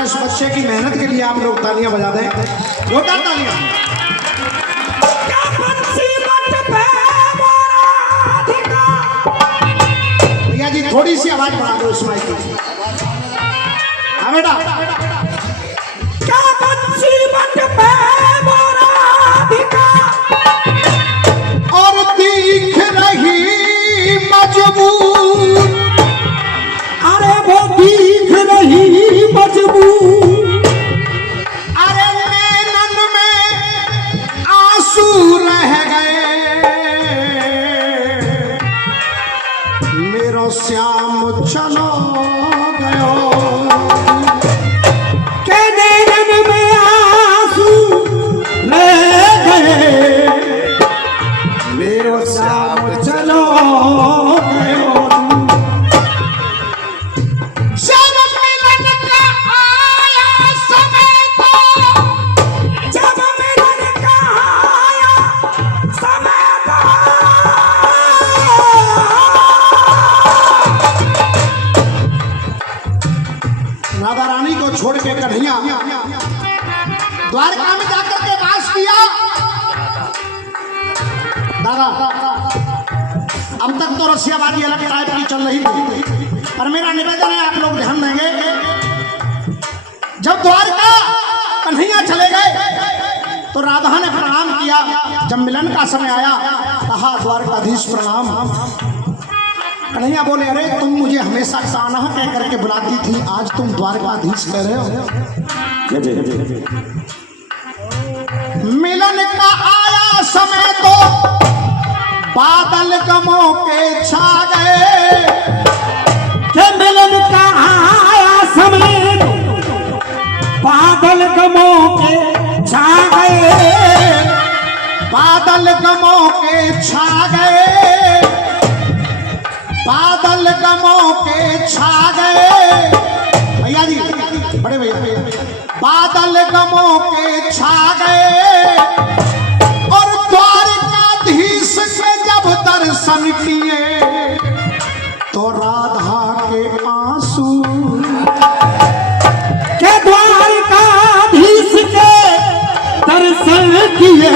बार इस बच्चे की मेहनत के लिए आप लोग तालियां बजा दें, जोरदार तालियां। भैया जी थोड़ी सी आवाज बढ़ा दो इस माइक की। हाँ बेटा। क्या मुसीबत पे और दिख रही मजबूर, अरे वो दिख रही मजबूर, अरे नैनन में आंसू रह गए, मेरो श्याम चलो गयो, के नैनन में आंसू रह गए, मेरो श्याम चलो गयो। जब मिलन का आया समय तो, जब मिलन का आया समय तो, राधा रानी को छोड़ के कन्हैया द्वारका में जाकर के वास किया। दादा अब तक तो रसियाबाजी अलग टाइप की चल रही थी, पर मेरा निवेदन है आप लोग ध्यान देंगे। जब द्वारका कन्हैया चले गए तो राधा ने प्रणाम किया। जब मिलन का समय आया कहा द्वारकाधीश प्रणाम। कन्हैया बोले अरे तुम मुझे हमेशा कान्हा कह करके बुलाती थी, आज तुम द्वारकाधीश कह रहे हो। मिलन का आया समय तो बादल गमों के छा गए, के मिलन का आया समय तो बादल गमों के छा गए, बादल गमों के छा गए, बादल गमों के छा गए। भैया जी बड़े भैया, बादल गमों के छा गए और द्वारकाधीश के जब दर्शन किए तो राधा के आंसू, के द्वारकाधीश के दर्शन किए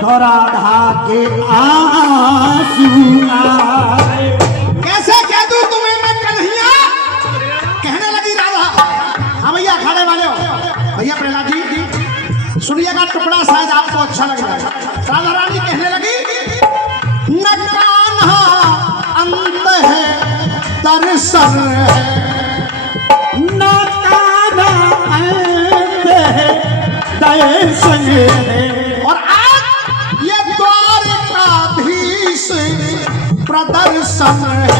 तो राधा के आंसू आए। कैसे कह दूं तुम्हें मैं कन्हैया, कहने लगी राधा। हाँ भैया खाने वाले हो भैया प्रहलाद जी सुनिएगा, टुकड़ा शायद आपको अच्छा लग रहा है। राधा रानी कहने लगी न कान्हा अंत है दर्शन है, न कान्हा अंत है दर्शन है, और आज ये द्वारकाधीश प्रदर्शन है,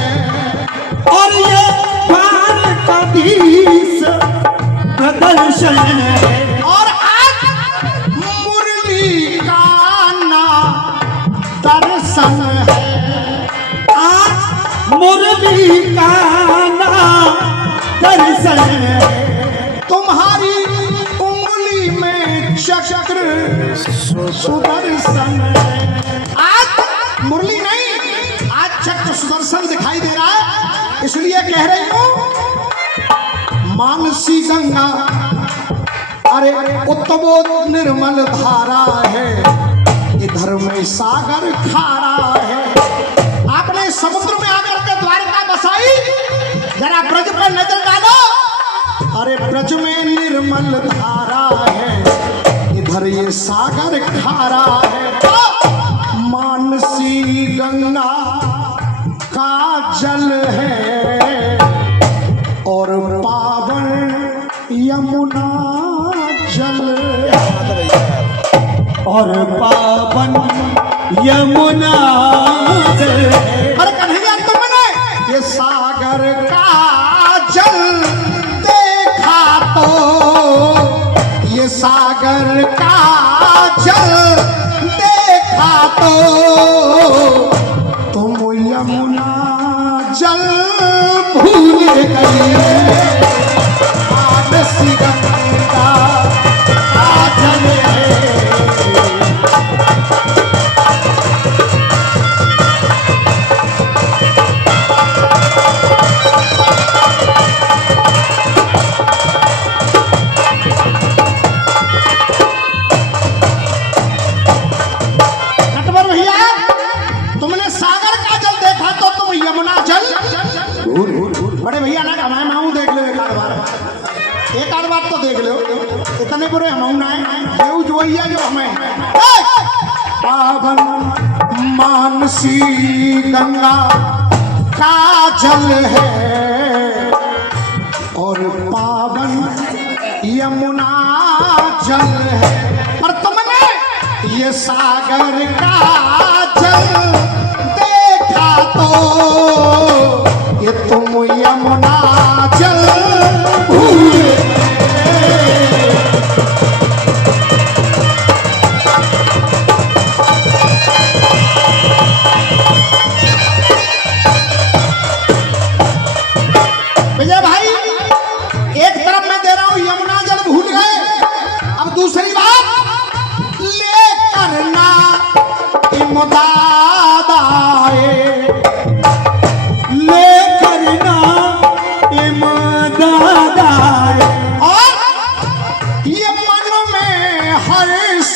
और ये द्वारकाधीश प्रदर्शन है, और आज मुरली का ना दर्शन है, आज मुरली का नाम दर्शन है, तुम्हारी उंगली में चक्र सुदर्शन है। आज मुरली नहीं, आज चक्र सुदर्शन दिखाई दे रहा है, इसलिए कह रही हूं मानसी गंगा अरे उत्तमो निर्मल धारा है, इधर में सागर खारा है। आपने समुद्र में आकर के द्वारका बसाई, जरा ब्रज पर नजर डालो, अरे ब्रज में निर्मल धारा है, इधर ये सागर खारा है। तो मानसी गंगा का जल है और पावन यमुना जल, और पावन यमुना जल है। अरे कन्हैया तुमने ये सागर का जल देखा तो, ये सागर का जल देखा तो तुम यमुना जल भूल गई, मानसी गंगा का जल है। का जल देखा तो तुम यमुना जल बड़े भैया ना कमाए मैं देख लो एक आध बार तो देख लो इतने बुरे हम ना है जो हमें पावन मानसी गंगा का जल है और पावन यमुना जल है पर तुमने ये सागर का जल देखा तो ये तुम यमुना जल भूल विजय भाई एक तरफ मैं दे रहा हूं यमुना जल भूल गए अब दूसरी बात लेकर ना इमदाद आए लेकर ना इमदाद आए और ये मन में हर्ष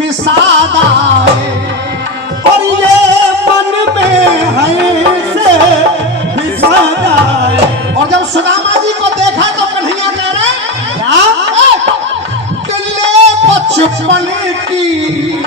विषाद आए और ये मन में है से विषाद आए और जब सुदामा जी को देखा तो कन्हैया कह रहे हैं कि ले बचपन की